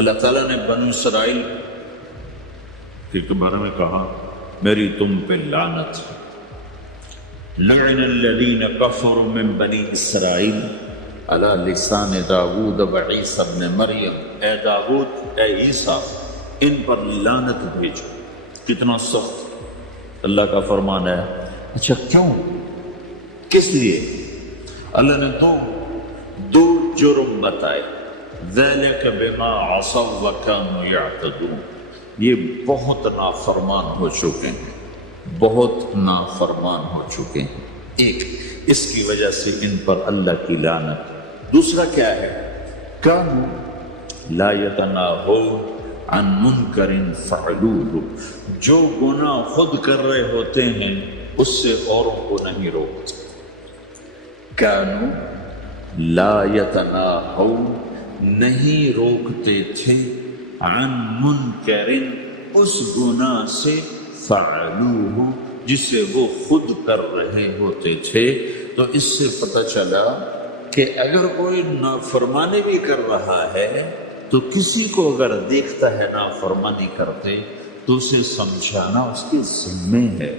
اللہ تعالیٰ نے بنو اسرائیل کے بارے میں کہا میری تم پہ لعنت، لعن الذین کفروا من بنی اسرائیل علی لسان داود و عیسی ابن مریم، اے داود اے عیسیٰ ان پر لعنت بھیجو۔ کتنا سخت اللہ کا فرمان ہے۔ اچھا کیوں، کس لیے؟ اللہ نے دو جرم بتائے، ذَلِكَ بِمَا عَصَوْا وَكَانُوا يَعْتَدُونَ، یہ بہت نافرمان ہو چکے ہیں، بہت نافرمان ہو چکے ہیں۔ ایک اس کی وجہ سے ان پر اللہ کی لعنت۔ دوسرا کیا ہے؟ كَانُوا لَا يَتَنَاهَوْنَ عَن مُنْكَرٍ فَعَلُوهُ، جو گناہ خود کر رہے ہوتے ہیں اس سے اوروں کو نہیں روکتے۔ كَانُوا لَا يَتَنَاهَوْنَ، نہیں روکتے تھے، عن منکر، اس گناہ سے، فعلوہ، جسے وہ خود کر رہے ہوتے تھے۔ تو اس سے پتہ چلا کہ اگر کوئی نافرمانی بھی کر رہا ہے تو کسی کو اگر دیکھتا ہے نافرمانی کرتے تو اسے سمجھانا اس کے ذمہ ہے۔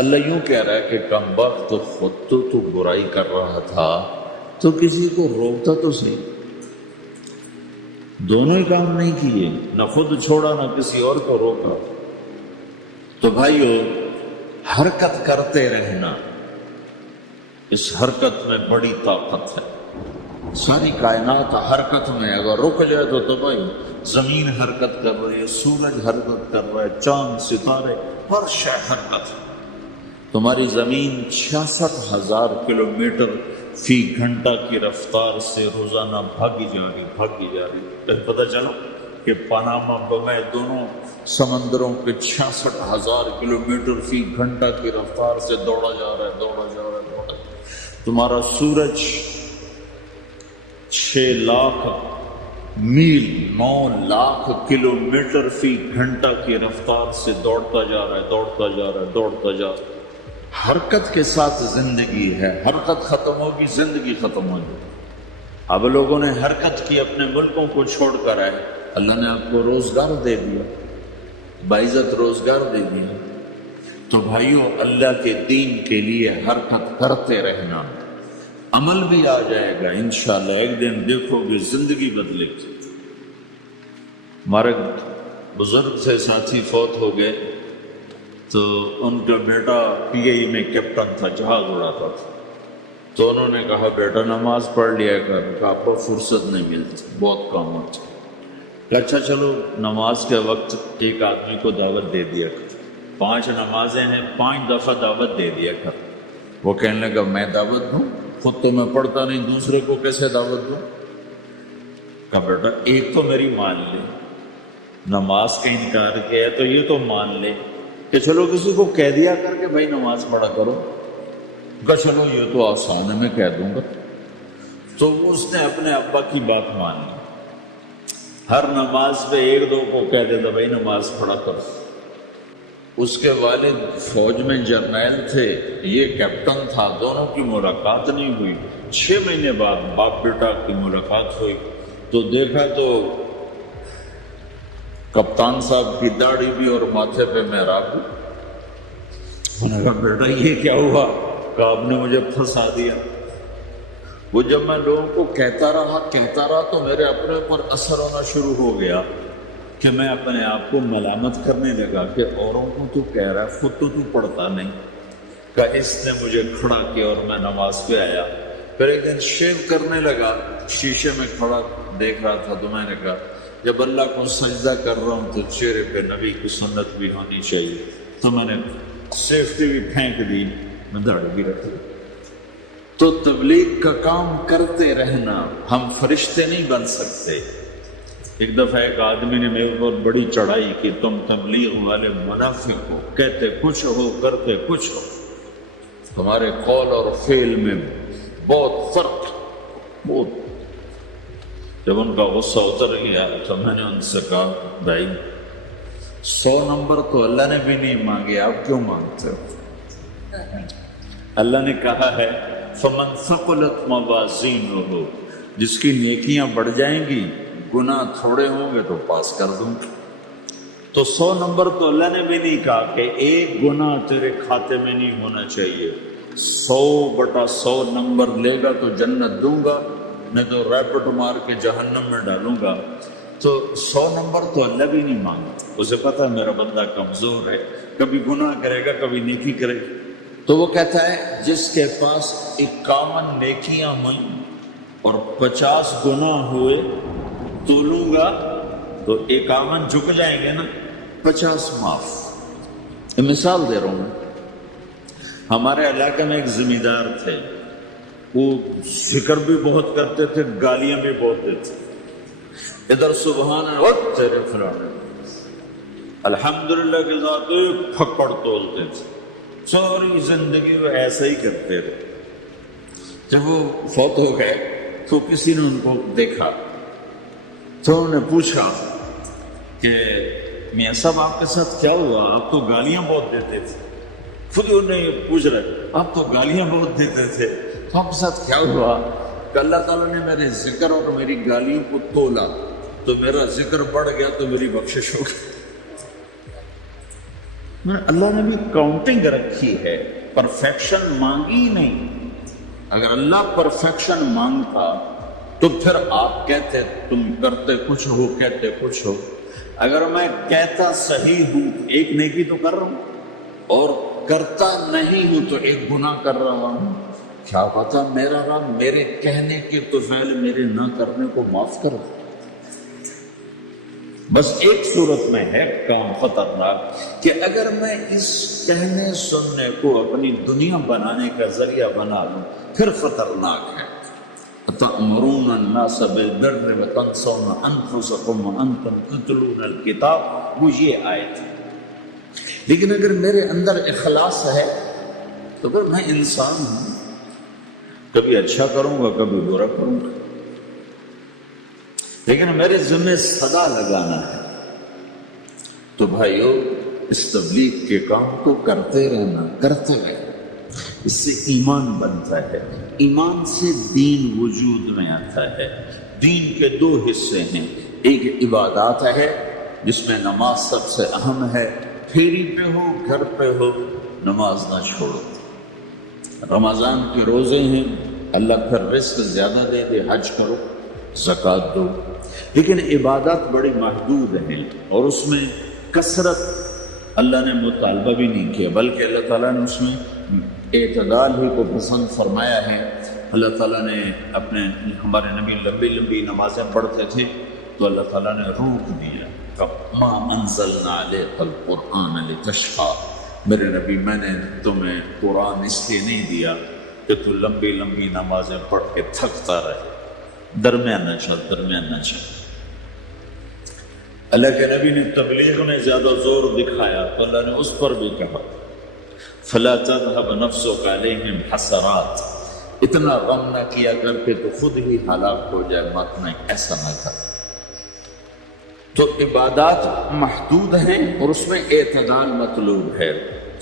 اللہ یوں کہہ رہا ہے کہ کم وقت خود تو برائی کر رہا تھا تو کسی کو روکتا تو صحیح، دونوں ہی کام نہیں کیے، نہ خود چھوڑا نہ کسی اور کو روکا۔ تو بھائیو، حرکت کرتے رہنا، اس حرکت میں بڑی طاقت ہے۔ ساری کائنات حرکت میں، اگر رک جائے تو تباہی۔ زمین حرکت کر رہی ہے، سورج حرکت کر رہا ہے، چاند ستارے، ہر شے حرکت ہے۔ تمہاری زمین 66,000 کلومیٹر فی گھنٹہ کی رفتار سے روزانہ بھاگی جا رہی۔ پتہ چلا کہ پاناما بمبئی دونوں سمندروں کے 66,000 کلومیٹر فی گھنٹہ کی رفتار سے دوڑا جا رہا ہے۔ تمہارا سورج 6 لاکھ میل 9 لاکھ کلومیٹر فی گھنٹہ کی رفتار سے دوڑتا جا رہا ہے۔ حرکت کے ساتھ زندگی ہے، حرکت ختم ہوگی زندگی ختم ہوگی۔ اب لوگوں نے حرکت کی اپنے ملکوں کو چھوڑ کر آئے، اللہ نے آپ کو روزگار دے دیا، باعزت روزگار دے دیا۔ تو بھائیوں، اللہ کے دین کے لیے حرکت کرتے رہنا، عمل بھی آ جائے گا انشاءاللہ، ایک دن دیکھو گے زندگی بدلے گی۔ ہمارے بزرگ سے ساتھی فوت ہو گئے تو ان کا بیٹا PI میں کیپٹن تھا، جہاز اڑاتا تھا۔ تو انہوں نے کہا بیٹا نماز پڑھ لیا کر، کہا آپ کو فرصت نہیں ملتی، بہت کام ہوتا۔ کہا اچھا چلو نماز کے وقت ایک آدمی کو دعوت دے دیا کر، 5 نمازیں ہیں، 5 دفعہ دعوت دے دیا کر۔ وہ کہنے لگا میں دعوت دوں؟ خود تو میں پڑھتا نہیں، دوسرے کو کیسے دعوت دوں؟ کہا بیٹا ایک تو میری مان لے، نماز کا انکار کیا ہے تو یہ تو مان لے کہ چلو کسی کو کہہ دیا کر کے بھائی نماز پڑھا کرو۔ کہا چلو یہ تو آسان ہے، میں کہہ دوں گا۔ تو اس نے اپنے ابا کی بات مان لی، ہر نماز پہ 1-2 کو کہہ دیتا بھائی نماز پڑھا کرو۔ اس کے والد فوج میں جرنیل تھے، یہ کیپٹن تھا، دونوں کی ملاقات نہیں ہوئی۔ 6 مہینے بعد باپ بیٹا کی ملاقات ہوئی تو دیکھا تو کپتان صاحب کی داڑھی بھی اور ماتھے پہ محراب بھی۔ انہوں نے کہا بیٹا یہ کیا ہوا؟ کہا آپ نے مجھے پھنسا دیا۔ وہ جب میں لوگوں کو کہتا رہا تو میرے اپنے اوپر اثر ہونا شروع ہو گیا کہ میں اپنے آپ کو ملامت کرنے لگا کہ اوروں کو تو کہہ رہا ہے، خود تو پڑھتا نہیں۔ کہا اس نے مجھے کھڑا کیا اور میں نماز پہ آیا۔ پھر ایک دن شیو کرنے لگا، شیشے میں کھڑا دیکھ رہا تھا تو میں نے کہا جب اللہ کو سجدہ کر رہا ہوں تو چہرے پہ نبی کی سنت بھی ہونی چاہیے۔ تو میں نے سیفٹی بھی پھینک دی، میں داڑھی بھی رکھ لی۔ تو تبلیغ کا کام کرتے رہنا، ہم فرشتے نہیں بن سکتے۔ ایک دفعہ ایک آدمی نے میرے اوپر بڑی چڑھائی کہ تم تبلیغ والے منافق ہو، کہتے کچھ ہو کرتے کچھ ہو، تمہارے قول اور فعل میں بہت فرق، بہت۔ جب ان کا غصہ اتر گیا تو میں نے ان سے کہا بھائی 100 نمبر تو اللہ نے بھی نہیں مانگے، آپ کیوں مانگتے ہو؟ اللہ نے کہا ہے فَمَنْ ثَقُلَتْ مَوَازِينُهُ، جس کی نیکیاں بڑھ جائیں گی گناہ تھوڑے ہوں گے تو پاس کر دوں گا۔ تو 100 نمبر تو اللہ نے بھی نہیں کہا کہ ایک گناہ تیرے کھاتے میں نہیں ہونا چاہیے، 100/100 نمبر لے گا تو جنت دوں گا، نہیں تو ریپٹ مار کے جہنم میں ڈالوں گا۔ تو 100 نمبر تو اللہ بھی نہیں مانگتا، اسے پتا ہے میرا بندہ کمزور ہے، کبھی گناہ کرے گا کبھی نیکی کرے گا۔ تو وہ کہتا ہے جس کے پاس 51 نیکیاں ہوئیں اور 50 گناہ ہوئے تو لوں گا تو 51 جھک جائیں گے نا، 50 معاف۔ یہ مثال دے رہا ہوں میں۔ ہمارے علاقے میں ایک زمیندار تھے، وہ ذکر بھی بہت کرتے تھے، گالیاں بھی بہت دیتے تھے۔ ادھر سبحان اللہ تیرے فلانے، الحمدللہ کے ساتھ پھکڑ تولتے تھے، ساری زندگی وہ ایسا ہی کرتے رہے۔ جب وہ فوت ہو گئے تو کسی نے ان کو دیکھا تو انہوں نے پوچھا کہ میاں صاحب آپ کے ساتھ کیا ہوا، آپ تو گالیاں بہت دیتے تھے۔ خود انہیں یہ پوچھ رہے آپ تو گالیاں بہت دیتے تھے، تو آپ کے ساتھ کیا ہوا؟ کہ اللہ تعالیٰ نے میرے ذکر اور میری گالیوں کو تولا تو میرا ذکر بڑھ گیا تو میری بخشش ہو گئی۔ اللہ نے بھی کاؤنٹنگ رکھی ہے، پرفیکشن مانگی ہی نہیں۔ اگر اللہ پرفیکشن مانگتا تو پھر آپ کہتے تم کرتے کچھ ہو کہتے کچھ ہو۔ اگر میں کہتا صحیح ہوں ایک نیکی تو کر رہا ہوں اور کرتا نہیں ہوں تو ایک گناہ کر رہا ہوں، کیا پتا میرا رب میرے کہنے کے تو فعل میرے نہ کرنے کو معاف کر دے۔ بس ایک صورت میں ہے کام خطرناک کہ اگر میں اس کہنے سننے کو اپنی دنیا بنانے کا ذریعہ بنا لوں پھر خطرناک ہے۔ تأمرون الناس بالبر وتنسون انفسکم وانتم تتلون الکتاب، وہ یہ آیت ہے۔ لیکن اگر میرے اندر اخلاص ہے تو پھر میں انسان ہوں، کبھی اچھا کروں گا کبھی برا کروں گا، لیکن میرے ذمہ صدا لگانا ہے۔ تو بھائیو اس تبلیغ کے کام کو کرتے رہنا، کرتے رہنا، اس سے ایمان بنتا ہے، ایمان سے دین وجود میں آتا ہے۔ دین کے 2 حصے ہیں، ایک عبادات ہے جس میں نماز سب سے اہم ہے، پھیری پہ ہو گھر پہ ہو نماز نہ چھوڑو۔ رمضان کے روزے ہیں، اللہ پھر رزق زیادہ دے دے، حج کرو، زکوٰۃ دو، لیکن عبادات بڑی محدود ہیں اور اس میں کثرت اللہ نے مطالبہ بھی نہیں کیا، بلکہ اللہ تعالیٰ نے اس میں اعتدال ہی کو پسند فرمایا ہے۔ اللہ تعالیٰ نے ہمارے نبی لمبی لمبی نمازیں پڑھتے تھے تو اللہ تعالیٰ نے روک دیا، ما انزلنا علیک القرآن لتشقی، میرے نبی میں نے تمہیں قرآن اس لیے نہیں دیا کہ تو لمبی لمبی نمازیں پڑھ کے تھکتا رہے، درمیان نہ چل۔ اللہ کے نبی نے تبلیغ میں زیادہ زور دکھایا تو اللہ نے اس پر بھی کہا فلا تذهب نفسك عليهم حسرات، اتنا غم نہ کیا کر کے تو خود ہی ہلاک ہو جائے، مت نہیں، ایسا نہ کر۔ تو عبادات محدود ہیں اور اس میں اعتدال مطلوب ہے۔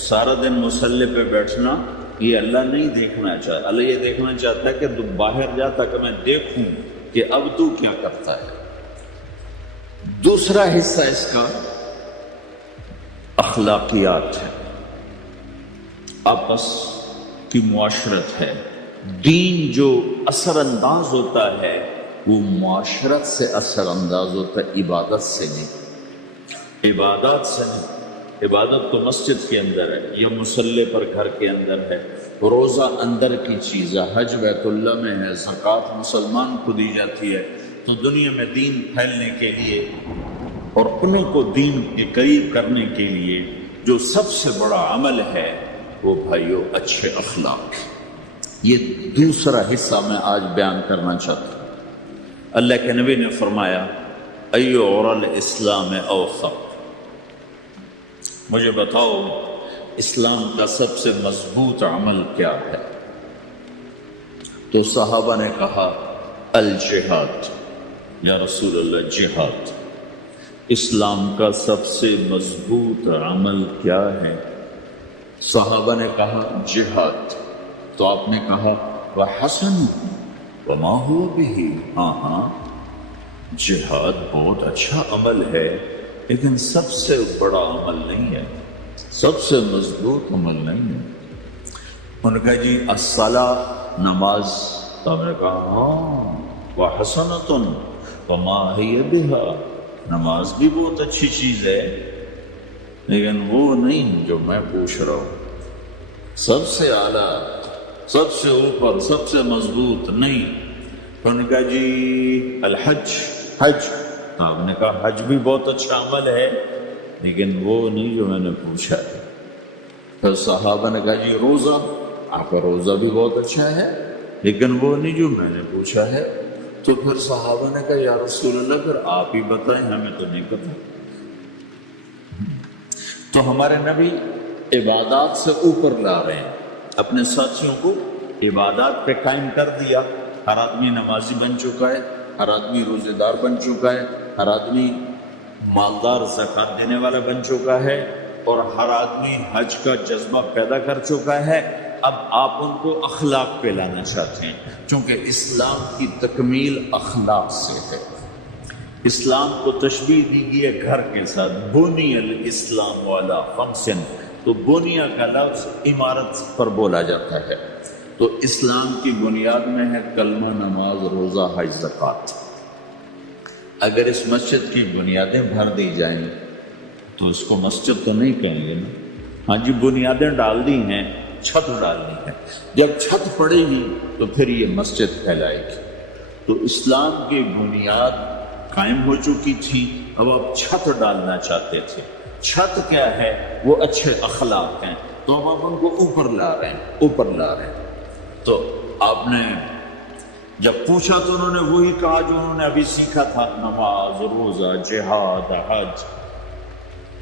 سارا دن مصلی پہ بیٹھنا یہ اللہ نہیں دیکھنا چاہتا، اللہ یہ دیکھنا چاہتا ہے کہ تو باہر جا تاکہ میں دیکھوں کہ اب تو کیا کرتا ہے۔ دوسرا حصہ اس کا اخلاقیات ہے، آپس کی معاشرت ہے۔ دین جو اثر انداز ہوتا ہے وہ معاشرت سے اثر انداز ہوتا ہے، عبادت سے نہیں، عبادات سے نہیں۔ عبادت تو مسجد کے اندر ہے یا مصلی پر گھر کے اندر ہے، روزہ اندر کی چیز ہے، حج بیت اللہ میں ہے، زکوٰۃ مسلمان کو دی جاتی ہے۔ تو دنیا میں دین پھیلنے کے لیے اور اپنوں کو دین کے قریب کرنے کے لیے جو سب سے بڑا عمل ہے وہ بھائیو اچھے اخلاق۔ یہ دوسرا حصہ میں آج بیان کرنا چاہتا ہوں۔ اللہ کے نبی نے فرمایا ایو اور الاسلام اوثق، مجھے بتاؤ اسلام کا سب سے مضبوط عمل کیا ہے؟ تو صحابہ نے کہا الجہاد، یا رسول اللہ جہاد، اسلام کا سب سے مضبوط عمل کیا ہے؟ صحابہ نے کہا جہاد، تو آپ نے کہا وحسن وما هو به، ہاں جہاد بہت اچھا عمل ہے لیکن سب سے بڑا عمل نہیں ہے، سب سے مضبوط عمل نہیں ہے۔ انہوں نے کہا جی الصلاۃ، نماز۔ تو ہم نے کہا ہاں وحسنۃ وما ہی بہا، نماز بھی بہت اچھی چیز ہے لیکن وہ نہیں جو میں پوچھ رہا ہوں، سب سے اعلیٰ، سب سے اوپر، سب سے مضبوط نہیں۔ تو انہوں نے کہا جی الحج، حج۔ تو آپ نے کہا حج بھی بہت اچھا عمل ہے لیکن وہ نہیں جو میں نے پوچھا ہے۔ پھر صحابہ نے کہا جی روزہ، آپ کا روزہ بھی بہت اچھا ہے لیکن وہ نہیں جو میں نے پوچھا ہے۔ تو پھر صحابہ نے کہا یا رسول اللہ پھر آپ ہی بتائیں، ہمیں تو نہیں پتہ۔ تو ہمارے نبی عبادات سے اوپر لا رہے ہیں، اپنے ساتھیوں کو عبادات پہ قائم کر دیا۔ ہر آدمی نمازی بن چکا ہے، ہر آدمی روزے دار بن چکا ہے، ہر آدمی مالدار زکوٰۃ دینے والا بن چکا ہے، اور ہر آدمی حج کا جذبہ پیدا کر چکا ہے۔ اب آپ ان کو اخلاق پہ لانا چاہتے ہیں، چونکہ اسلام کی تکمیل اخلاق سے ہے۔ اسلام کو تشبیہ دی گئی ہے گھر کے ساتھ، بنی الاسلام علی خمس، تو بنیا کا لفظ عمارت پر بولا جاتا ہے۔ تو اسلام کی بنیاد میں ہے کلمہ، نماز، روزہ، حج، زکوٰۃ۔ اگر اس مسجد کی بنیادیں بھر دی جائیں تو اس کو مسجد تو نہیں کہیں گے نا۔ ہاں جی بنیادیں ڈال دی ہیں، چھت ڈالنی ہے، جب چھت پڑے گی تو پھر یہ مسجد کہلائے گی۔ تو اسلام کی بنیاد قائم ہو چکی تھی، اب آپ چھت ڈالنا چاہتے تھے۔ چھت کیا ہے؟ وہ اچھے اخلاق ہیں، تو اب آپ ان کو اوپر لا رہے ہیں، اوپر لا رہے ہیں۔ تو آپ نے جب پوچھا تو انہوں نے وہی کہا جو انہوں نے ابھی سیکھا تھا، نماز، روزہ، جہاد، حج،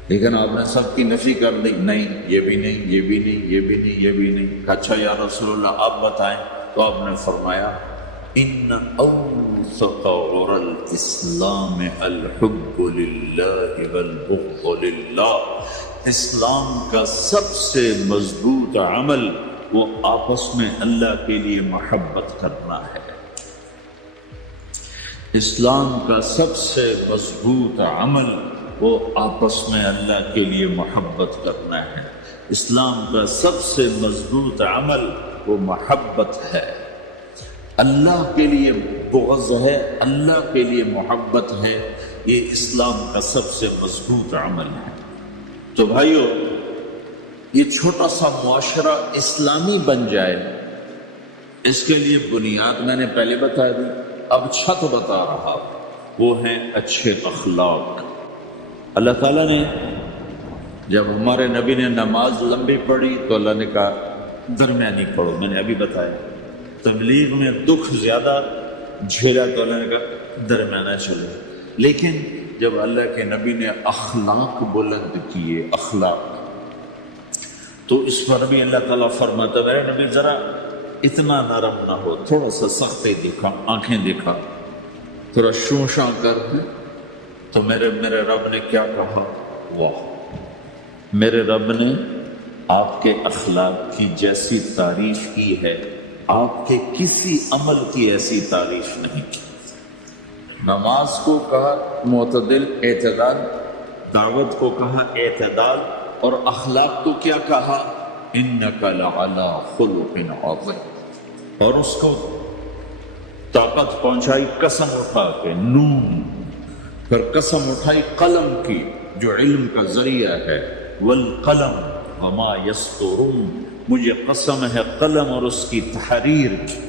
لیکن آپ نے سب کی نفی کر دی، نہیں یہ بھی نہیں، یہ بھی نہیں، یہ بھی نہیں، یہ بھی نہیں۔ اچھا یا رسول اللہ آپ بتائیں۔ تو آپ نے فرمایا ان اوثق عر الاسلام الحب للہ والبغض للہ، اسلام کا سب سے مضبوط عمل وہ آپس میں اللہ کے لیے محبت کرنا ہے۔ اسلام کا سب سے مضبوط عمل وہ آپس میں اللہ کے لیے محبت کرنا ہے۔ اسلام کا سب سے مضبوط عمل وہ محبت ہے، اللہ کے لیے بغض ہے، اللہ کے لیے محبت ہے، یہ اسلام کا سب سے مضبوط عمل ہے۔ تو بھائیو یہ چھوٹا سا معاشرہ اسلامی بن جائے، اس کے لیے بنیاد میں نے پہلے بتا دی، اب چھت بتا رہا، وہ ہیں اچھے اخلاق۔ اللہ تعالیٰ نے جب ہمارے نبی نے نماز لمبی پڑھی تو اللہ نے کہا درمیانی پڑھو، میں نے ابھی بتایا۔ تبلیغ میں دکھ زیادہ جھیلا تو اللہ نے کہا درمیانہ چلو، لیکن جب اللہ کے نبی نے اخلاق بلند کیے، اخلاق، تو اس پر بھی اللہ تعالیٰ فرماتا میرے نبی ذرا اتنا نرم نہ ہو، تھوڑا سا سختی دکھا، آنکھیں دکھا، تھوڑا شوشاں کر۔ تو میرے رب نے کیا کہا؟ واہ، میرے رب نے آپ کے اخلاق کی جیسی تعریف کی ہے، آپ کے کسی عمل کی ایسی تعریف نہیں کی۔ نماز کو کہا معتدل، اعتدال، دعوت کو کہا اعتدال، اور اخلاق کو کیا کہا؟ انک لعلی خلق عظیم، اور اس کو طاقت پہنچائی قسم اٹھا کے نون، پھر قسم اٹھائی قلم کی جو علم کا ذریعہ ہے، والقلم وما یسطرون، مجھے قسم ہے قلم اور اس کی تحریر کی،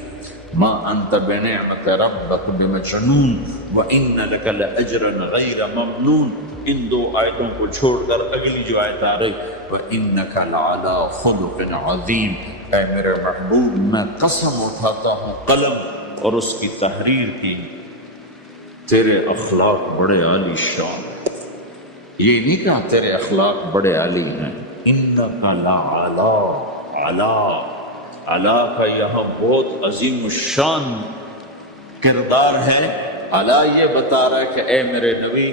ما انت بنعمت ربک بمجنون وان لک لاجرا غیر ممنون۔ ان دو آیتوں کو چھوڑ کر اگلی جو آیت آ رہی وانک لعلی خلق عظیم، اے میرے محبوب میں قسم اٹھاتا ہوں قلم اور اس کی تحریر کی، تیرے اخلاق بڑے عالی شان۔ یہ نہیں کہا تیرے اخلاق بڑے عالی ہیں، انک لعلی، علا، علا کا یہاں بہت عظیم الشان کردار ہے۔ علا یہ بتا رہا ہے کہ اے میرے نبی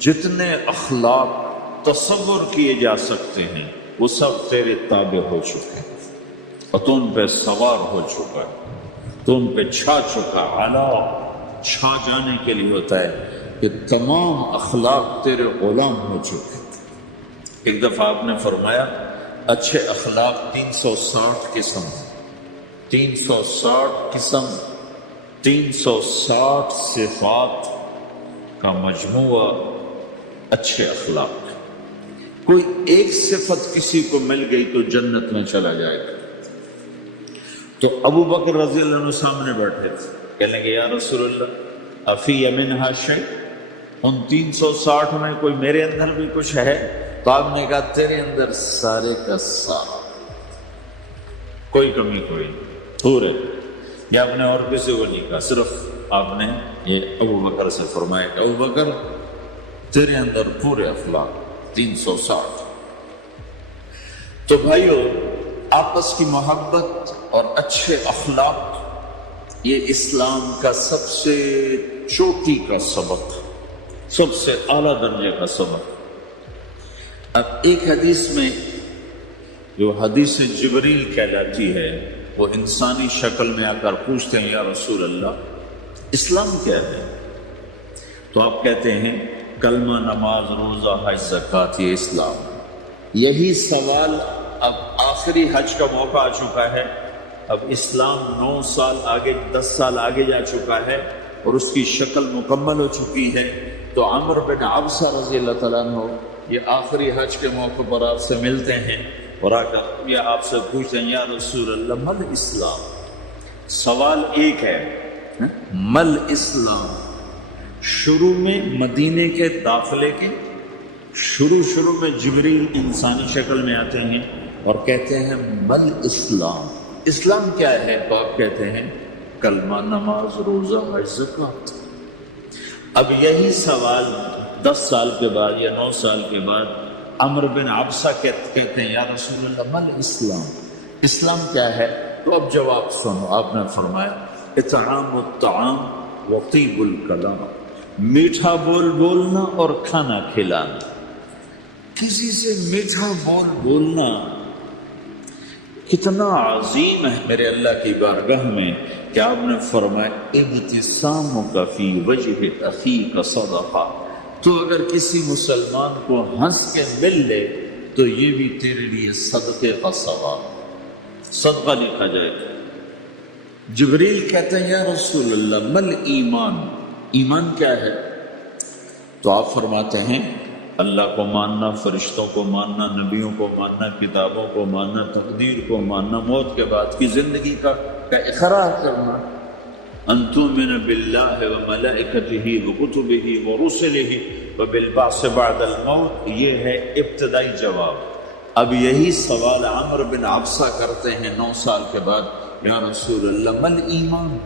جتنے اخلاق تصور کیے جا سکتے ہیں وہ سب تیرے تابع ہو چکے ہیں، اور تو ان پہ سوار ہو چکا ہے، تو ان پہ چھا چکا۔ علا چھا جانے کے لیے ہوتا ہے کہ تمام اخلاق تیرے غلام ہو چکے۔ ایک دفعہ آپ نے فرمایا اچھے اخلاق 360 قسم، 360 قسم، 360 صفات کا مجموعہ اچھے اخلاق۔ کوئی ایک صفت کسی کو مل گئی تو جنت میں چلا جائے گا۔ تو ابو بکر رضی اللہ عنہ سامنے بیٹھے تھے، کہنے لگے یا رسول اللہ افی منہا شیء، ان 360 میں کوئی میرے اندر بھی کچھ ہے؟ تو آپ نے کہا تیرے اندر سارے کا سارا، کوئی کمی کوئی پورے۔ یا آپ نے اور کسی کو نہیں کہا، صرف آپ نے یہ ابو بکر سے فرمایا کہ ابو بکر تیرے اندر پورے اخلاق 360۔ تو بھائیو، آپس کی محبت اور اچھے اخلاق یہ اسلام کا سب سے چوٹی کا سبق، سب سے اعلیٰ درجے کا سبق۔ اب ایک حدیث میں جو حدیث جبریل کہلاتی ہے، وہ انسانی شکل میں آ کر پوچھتے ہیں یا رسول اللہ اسلام کیا ہے؟ تو آپ کہتے ہیں کلمہ، نماز، روزہ، حج، زکوٰۃ، یہ اسلام۔ یہی سوال اب آخری حج کا موقع آ چکا ہے، اب اسلام 9 سال آگے، 10 سال آگے جا چکا ہے اور اس کی شکل مکمل ہو چکی ہے۔ تو عمر بن عبسہ رضی اللہ تعالیٰ عنہ یہ آخری حج کے موقع پر آپ سے ملتے ہیں اور آ کر یہ آپ سے پوچھتے ہیں یا رسول اللہ مل اسلام؟ سوال ایک ہے، مل اسلام؟ شروع میں مدینے کے داخلے کے شروع میں جبریل انسانی شکل میں آتے ہیں اور کہتے ہیں مل اسلام، اسلام کیا ہے؟ تو آپ کہتے ہیں کلمہ، نماز، روزہ، حج، زکوٰۃ۔ اب یہی سوال 10 سال کے بعد یا 9 سال کے بعد عمر بن عبسہ کہتے ہیں یا رسول اللہ مل اسلام؟ اسلام کیا ہے؟ تو اب جواب سنو، آپ نے فرمایا اطعام الطعام وطیب الکلام، میٹھا بول بولنا اور کھانا کھلانا۔ کسی سے میٹھا بول بولنا کتنا عظیم ہے میرے اللہ کی بارگاہ میں کہ آپ نے فرمایا ابتسامک فی وجہ اخیک صدقہ، تو اگر کسی مسلمان کو ہنس کے مل لے تو یہ بھی تیرے لیے صدقے کا ثواب، صدقہ لکھا جائے گا۔ جبریل کہتے ہیں یا رسول اللہ مل ایمان، ایمان کیا ہے؟ تو آپ فرماتے ہیں اللہ کو ماننا، فرشتوں کو ماننا، نبیوں کو ماننا، کتابوں کو ماننا، تقدیر کو ماننا، موت کے بعد کی زندگی کا اقرار کرنا۔ ان تؤمن باللہ وملائکتہ وکتبہ ورسلہ وبالبعث بعد الموت، یہ ہے ابتدائی جواب۔ اب یہی سوال عمر بن عبسہ کرتے ہیں 9 سال کے بعد یا رسول اللہ مل ایمان،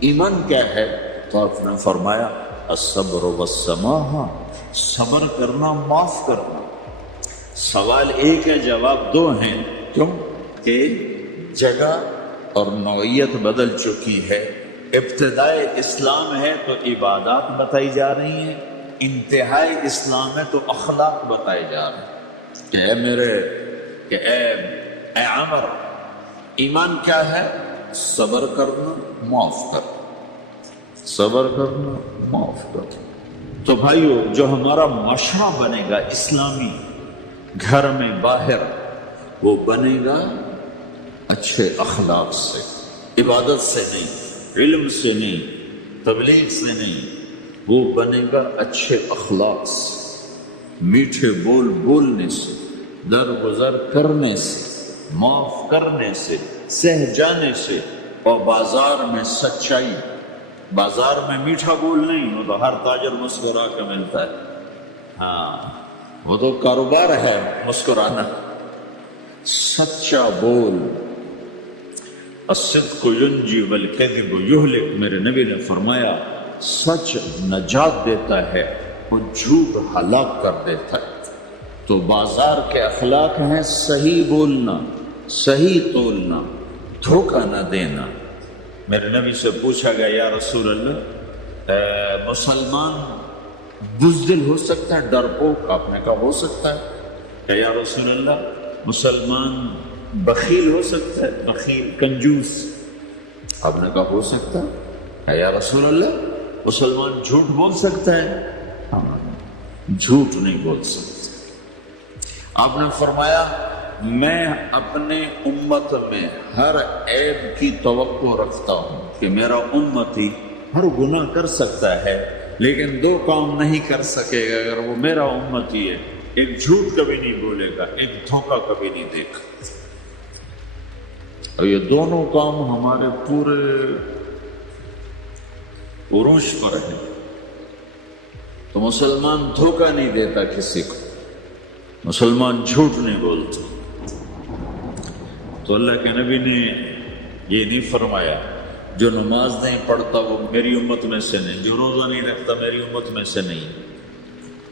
ایمان کیا ہے؟ تو آپ نے فرمایا الصبر والسماحہ، صبر کرنا، معاف کرنا۔ سوال ایک ہے، جواب 2 ہیں، کیوں کہ جگہ اور نوعیت بدل چکی ہے۔ ابتدائے اسلام ہے تو عبادات بتائی جا رہی ہیں، انتہائی اسلام ہے تو اخلاق بتائے جا رہے ہیں کہ اے عمر، ایمان کیا ہے؟ صبر کرنا، معاف کرنا، صبر کرنا، معاف کرنا۔ تو بھائیو، جو ہمارا معاشرہ بنے گا اسلامی، گھر میں باہر، وہ بنے گا اچھے اخلاق سے، عبادت سے نہیں، علم سے نہیں، تبلیغ سے نہیں، وہ بنے گا اچھے اخلاق سے، میٹھے بول بولنے سے، درگزر کرنے سے، معاف کرنے سے، سہ جانے سے، اور بازار میں سچائی۔ بازار میں میٹھا بول نہیں، وہ تو ہر تاجر مسکرا کے ملتا ہے، ہاں وہ تو کاروبار ہے مسکرانا۔ سچا بول، الصدق ینجی والکذب یہلک، میرے نبی نے فرمایا سچ نجات دیتا ہے اور جھوٹ ہلاک کر دیتا ہے۔ تو بازار کے اخلاق ہیں صحیح بولنا، صحیح تولنا، دھوکہ نہ دینا۔ میرے نبی سے پوچھا گیا یا رسول اللہ مسلمان بزدل ہو سکتا ہے، ڈرپوک؟ آپ نے کہا ہو سکتا ہے۔ کہ یا رسول اللہ مسلمان بخیل ہو سکتا ہے، بخیل، کنجوس؟ آپ نے کہا ہو سکتا ہے۔ کہ یا رسول اللہ مسلمان جھوٹ بول سکتا ہے؟ ہاں، جھوٹ نہیں بول سکتا۔ آپ نے فرمایا میں اپنے امت میں ہر عیب کی توقع رکھتا ہوں کہ میرا امتی ہر گناہ کر سکتا ہے لیکن دو کام نہیں کر سکے گا اگر وہ میرا امتی ہے، ایک جھوٹ کبھی نہیں بولے گا، ایک دھوکہ کبھی نہیں دے گا۔ اور یہ دونوں کام ہمارے پورے عروج پر ہیں۔ تو مسلمان دھوکہ نہیں دیتا کسی کو، مسلمان جھوٹ نہیں بولتا۔ تو اللہ کے نبی نے یہ نہیں فرمایا جو نماز نہیں پڑھتا وہ میری امت میں سے نہیں، جو روزہ نہیں رکھتا میری امت میں سے نہیں۔